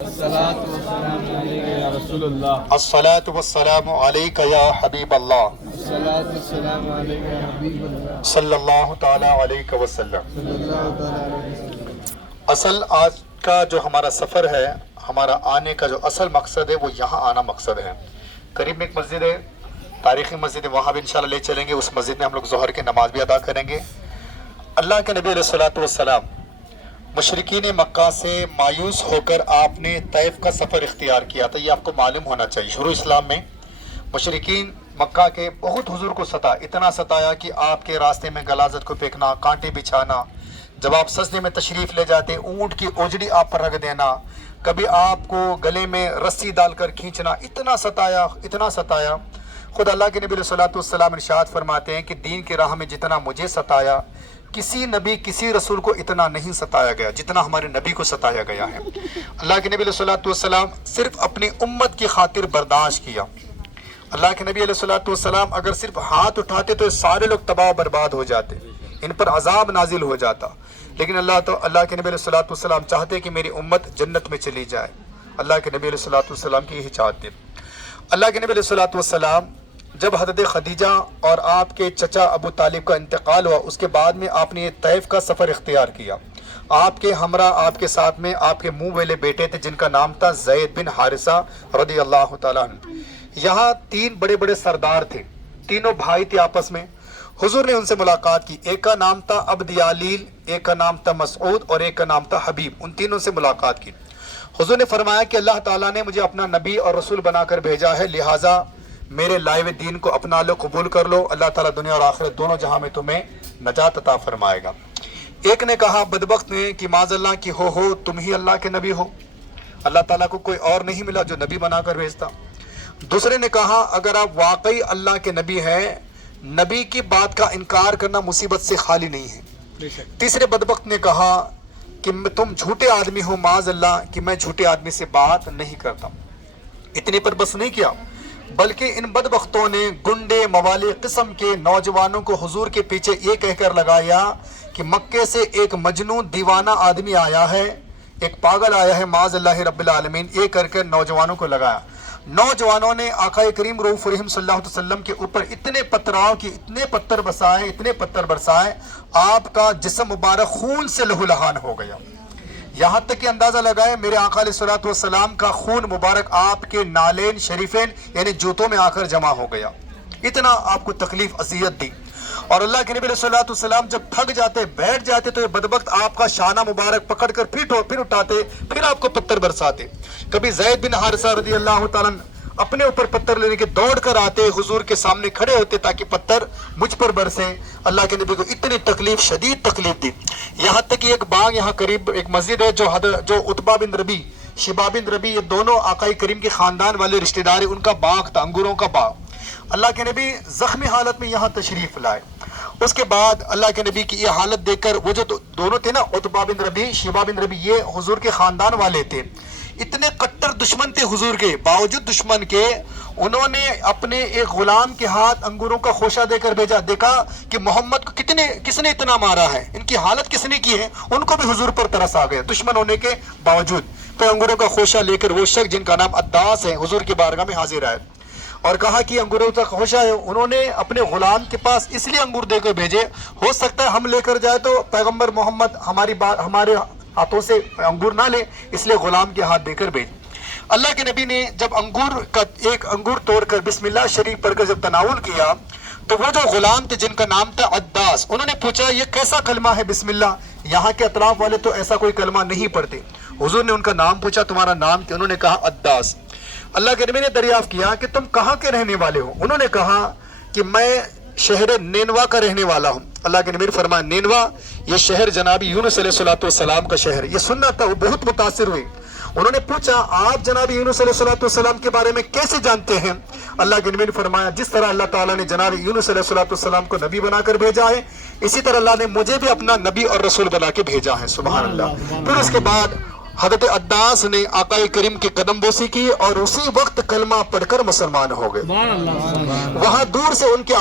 الصلاة والسلام عليك يا رسول الله. الصلاة والسلام علیک یا حبیب اللہ الصلاة والسلام عليك يا حبيب الله صلی اللہ تعالیٰ علیہ وسلم۔ صلى الله تعالى عليه وسلم. اصل آج کا جو ہمارا سفر ہے، ہمارا آنے کا جو اصل مقصد ہے وہ یہاں آنا مقصد ہے۔ قریب میں ایک مسجد ہے، تاریخی مسجد ہے، وہاں بھی انشاءاللہ لے چلیں گے۔ اس مسجد میں ہم لوگ ظہر کی نماز بھی ادا کریں گے۔ اللہ کے نبی علیہ الصلوۃ والسلام مشرکین مکہ سے مایوس ہو کر آپ نے طیف کا سفر اختیار کیا تھا، یہ آپ کو معلوم ہونا چاہیے۔ شروع اسلام میں مشرکین مکہ کے بہت حضور کو اتنا ستایا کہ آپ کے راستے میں غلاظت کو پھینکنا، کانٹے بچھانا، جب آپ سجدے میں تشریف لے جاتے اونٹ کی اوجڑی آپ پر رکھ دینا، کبھی آپ کو گلے میں رسی ڈال کر کھینچنا، اتنا ستایا۔ خود اللہ کے نبی علیہ الصلوۃ والسلام ارشاد فرماتے ہیں کہ دین کی راہ میں جتنا مجھے ستایا، کسی نبی کسی رسول کو اتنا نہیں ستایا گیا جتنا ہمارے نبی کو ستایا گیا ہے۔ اللہ کے نبی علیہ الصلوۃ والسلام صرف اپنی امت کی خاطر برداشت کیا۔ اللہ کے نبی علیہ الصلوۃ والسلام اگر صرف ہاتھ اٹھاتے تو سارے لوگ تباہ و برباد ہو جاتے، ان پر عذاب نازل ہو جاتا، لیکن اللہ کے نبی علیہ الصلوۃ والسلام چاہتے کہ میری امت جنت میں چلی جائے۔ اللہ کے نبی علیہ الصلوۃ والسلام کی یہی چاہت تھی۔ اللہ کے نبی علیہ الصلوۃ والسلام جب حضرت خدیجہ اور آپ کے چچا ابو طالب کا انتقال ہوا، اس کے بعد میں آپ نے یہ طیف کا سفر اختیار کیا۔ آپ کے ہمراہ، آپ کے ساتھ میں آپ کے منہ والے بیٹے تھے جن کا نام تھا زید بن حارثہ رضی اللہ تعالیٰ عنہ۔ یہاں تین بڑے بڑے سردار تھے، تینوں بھائی تھے آپس میں۔ حضور نے ان سے ملاقات کی، ایک کا نام تھا عبد یالیل، ایک کا نام تھا مسعود اور ایک کا نام تھا حبیب۔ ان تینوں سے ملاقات کی۔ حضور نے فرمایا کہ اللہ تعالیٰ نے مجھے اپنا نبی اور رسول بنا کر بھیجا ہے، لہٰذا میرے لائے ہوئے دین کو اپنا لو، قبول کر لو، اللہ تعالیٰ دنیا اور آخرت دونوں جہاں میں تمہیں نجات عطا فرمائے گا۔ ایک نے کہا بدبخت نے کہ معاذ اللہ کی ہو تم ہی اللہ کے نبی ہو، اللہ تعالیٰ کو کوئی اور نہیں ملا جو نبی بنا کر بھیجتا۔ دوسرے نے کہا اگر آپ واقعی اللہ کے نبی ہیں، نبی کی بات کا انکار کرنا مصیبت سے خالی نہیں ہے۔ تیسرے بدبخت نے کہا کہ تم جھوٹے آدمی ہو، معاذ اللہ کہ میں جھوٹے آدمی سے بات نہیں کرتا۔ اتنے پر بس نہیں کیا، بلکہ ان بدبختوں نے گنڈے موالی قسم کے نوجوانوں کو حضور کے پیچھے یہ کہہ کر لگایا کہ مکے سے ایک مجنون دیوانہ آدمی آیا ہے، ایک پاگل آیا ہے، معاذ اللہ رب العالمین، یہ کر کے نوجوانوں کو لگایا۔ نوجوانوں نے آقا کریم رؤوف رحیم صلی اللہ علیہ وسلم کے اوپر اتنے پتھراؤ کی، اتنے پتھر برسائے، آپ کا جسم مبارک خون سے لہولہان ہو گیا۔ یہاں تک کہ اندازہ لگائے میرے آقا علیہ الصلوۃ والسلام کا خون مبارک آپ کے نالین شریفین یعنی جوتوں میں آ کر جمع ہو گیا، اتنا آپ کو تکلیف اذیت دی۔ اور اللہ کے نبی علیہ الصلوۃ والسلام جب تھک جاتے بیٹھ جاتے تو یہ بدبخت آپ کا شانہ مبارک پکڑ کر پھر اٹھاتے، پھر آپ کو پتھر برساتے۔ کبھی زید بن حارثہ رضی اللہ تعالیٰ اپنے اوپر پتھر لینے کے دوڑ کر آتے، حضور کے سامنے کھڑے ہوتے تاکہ پتھر مجھ پر برسے۔ اللہ کے نبی کو اتنی تکلیف، شدید تکلیف دی، یہاں تک کہ ایک باغ یہاں قریب ایک مسجد ہے جو عتبہ بن ربی، شباب بن ربی، یہ دونوں آقا کریم کے خاندان والے رشتہ دار ہیں، ان کا باغ تھا، انگوروں کا باغ۔ اللہ کے نبی زخمی حالت میں یہاں تشریف لائے۔ اس کے بعد اللہ کے نبی کی یہ حالت دیکھ کر وہ جو دونوں تھے نا، عتبہ بن ربی، شباب بن ربی، یہ حضور کے خاندان والے تھے، اتنے کٹر دشمن تھے حضور کے، باوجود دشمن کے انہوں نے اپنے ایک غلام کے ہاتھ انگوروں کا خوشہ دے کر بھیجا۔ دیکھا کہ محمد کو کس نے اتنا مارا ہے، ان کی حالت کس نے کی ہے، ان کو بھی حضور پر ترس آ گیا دشمن ہونے کے باوجود۔ پھر انگوروں کا خوشہ لے کر وہ شخص جن کا نام عداس ہے حضور کی بارگاہ میں حاضر آئے اور کہا کہ انگوروں کا خوشہ ہے، انہوں نے اپنے غلام کے پاس اس لیے انگور دے کر بھیجے، ہو سکتا ہے ہم لے کر جائے تو پیغمبر محمد ہمارے ہاتھوں سے انگور نہ لے، اس لیے غلام کے ہاتھ دے کر بھیج۔ اللہ کے نبی نے جب ایک انگور توڑ کر بسم اللہ شریف پڑھ کر جب تناول کیا تو وہ جو غلام تھے جن کا نام تھا عداس، انہوں نے پوچھا یہ کیسا کلمہ ہے بسم اللہ، یہاں کے اطراف والے تو ایسا کوئی کلمہ نہیں پڑھتے۔ حضور نے ان کا نام پوچھا تمہارا نام کیا، انہوں نے کہا عداس۔ اللہ کے نبی نے دریافت کیا کہ تم کہاں کے رہنے والے ہو، انہوں نے کہا کہ میں شہر نینوا کا رہنے والا ہوں۔ اللہ کے نبی نے فرمایا نینوا یہ شہر جناب یونس علیہ الصلوۃ والسلام کا شہر۔ یہ سننا تھا، وہ بہت متاثر ہوئے۔ انہوں نے پوچھا آپ جناب یونس علیہ الصلوۃ والسلام کے بارے میں کیسے جانتے ہیں؟ اللہ کے نبی نے فرمایا جس طرح اللہ تعالیٰ نے جناب یونس علیہ الصلوۃ والسلام کو نبی بنا کر بھیجا ہے، اسی طرح اللہ نے مجھے بھی اپنا نبی اور رسول بنا کے بھیجا ہے۔ سبحان اللہ۔ پھر اس کے بعد حضرت عداس نے آقا کریم کی قدم بوسی کی اور اسی وقت کلمہ پڑھ کر مسلمان ہو گئے۔ وہاں دور سے ان کے